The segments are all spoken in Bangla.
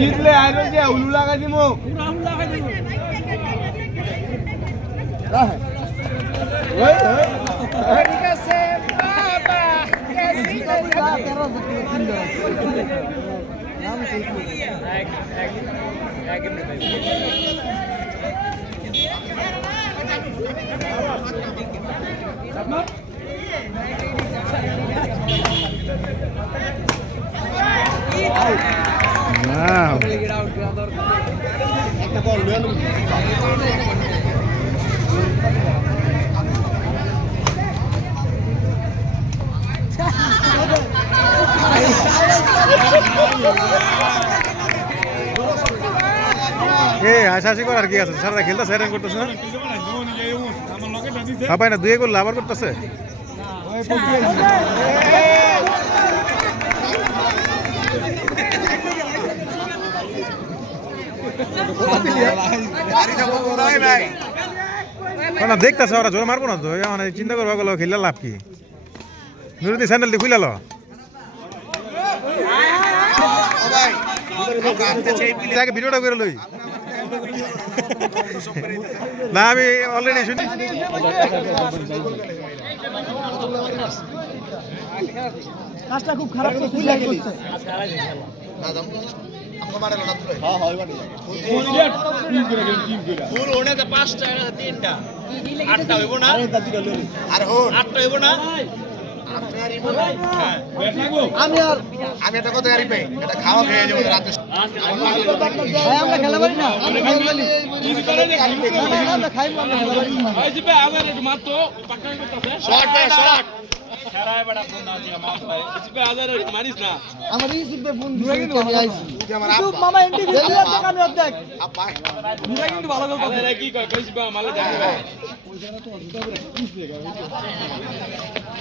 জিতলে আইলো যে উলু লাগাই দিমু পুরা উলু লাগাই দিমু ওই ঠিক আছে বাবা কেসি বাবা 13 নাম ঠিক এক Wow. হাসাহাসি করার কি আছে? সারা খেলতেছে, হ্যারান করতেছে না? পাই না, দুয়ে করলে আবার করতেছে। না দেখতেছে ওরা জোর মারবো না তো, মানে চিন্তা করবো গেল খেললে লাভ কি? নুরুদ্দিন স্যান্ডেল দিয়ে খুলে ভিডিওটা করে লই না, আমি অলরেডি শুনি। কাজটা খুব খারাপ করছে। আমি একটা কথা জানি ভাই, এটা খাওয়া খেয়ে যাবো রাতে। আমরা খেলা পারি না, আমার ইউসুফে ফোন দিছে কিন্তু আমি আইছি ইউসুফ মামা এন্টি দিছিল তো আমি অর্ধেক আপা মুরা কিন্তু ভালো কথা আরে কি কই কইছ বা মালে যাবে ভাই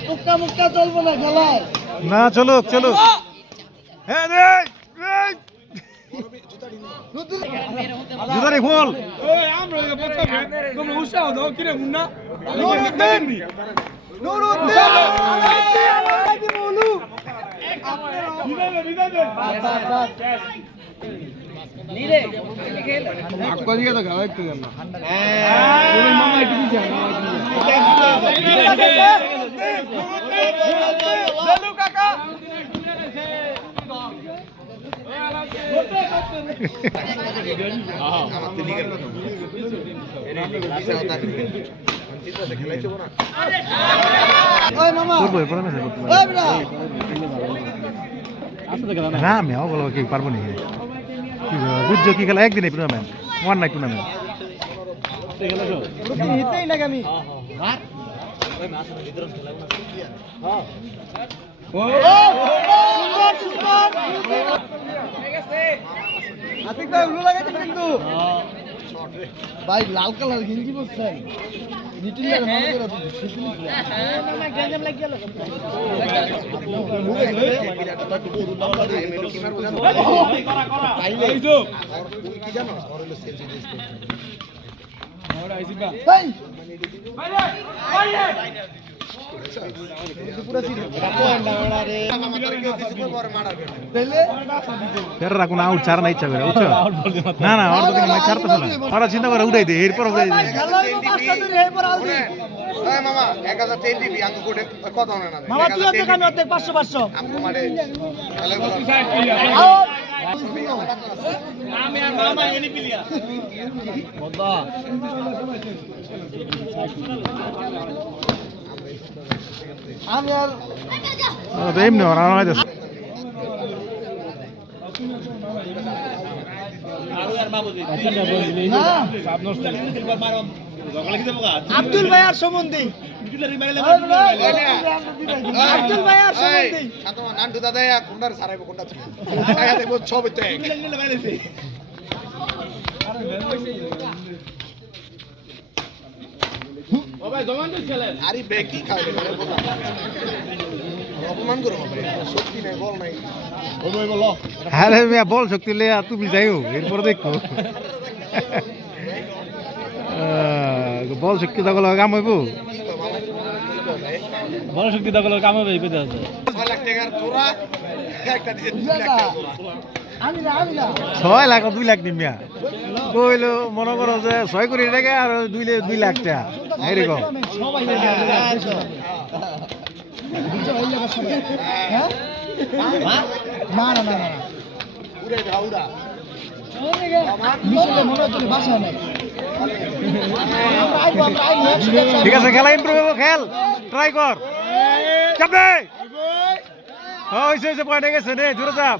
মুক্কা মুক্কা চলবো না খেলায় না। চলুক চলুক, হ্যাঁ জুতারি ফুল আমরা তোমরা উৎসাহ দাও কিরে মুন্না নুরুদ্দিন না আমি বলবো কি পারবো নি, বুঝছো কি খেলা একদিন টুর্নামেন্ট, ওয়ান নাইট টুর্নামেন্ট। ভাই লাল কালার গেঞ্জি পরছেন নিটিলার মনে করে কোনো আউট ছাড়া না ইচ্ছা করে, বুঝছো? না না, ওরা তো ম্যাচ ছাড়তেছে না, ওরা চিন্তা করে উঠাই দেয়, এরপর উঠাই দেয়। মামা 1010 দিবি আঙ্গ কোডে কত না না মামা তুই অর্ধেক আমি অর্ধেক 500 500 আমগো মানে আমি আর মামা এনি পিলিয়া বদা আমি আর এমনি ওরা হইতেছে আব্দুল ভাই আর সম্বন্ধে আব্দুল ভাই আর সম্বন্ধে তোমার নান্টু দাদা কোনটার সারাইবো কোনটা দেখবো সব তো এক আরে বেকি খাইলে অপমান করো শক্তি নাই বল নাই আরে মিয়া বল শক্তি লে তুমি যাইও, এরপর দেখো বল শক্তি দখল কাম হইব, বল শক্তি দখল কাম হবে এই কথা আছে। 6 লাখ টাকার তোরা একটা দিছে 2 লাখ টাকা 6 লাখ 2 লাখ নিমিয়া কইলো মনে করো যে 6 কোটি টাকা আর 2 লাখ টাকা এরকম না না না না উড়ে ধাউড়া মিশলে মনে হচ্ছে ভাষা নাই আমরা আইবো ঠিক আছে খেলা ইমপ্রুভ হবে খেল ট্রাই কর চাপ দে হইছে পয়েন্ট গেছে রে জোরে চাপ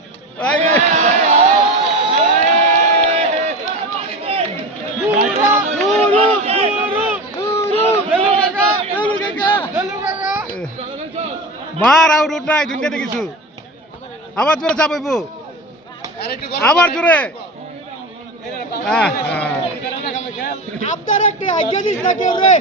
মার আউট উঠ নাই দুনিয়াতে কিছু আবার জোরে চাপ হইব আবার জোরে আপনার একটা আইডিয়া দিস না কেউ রে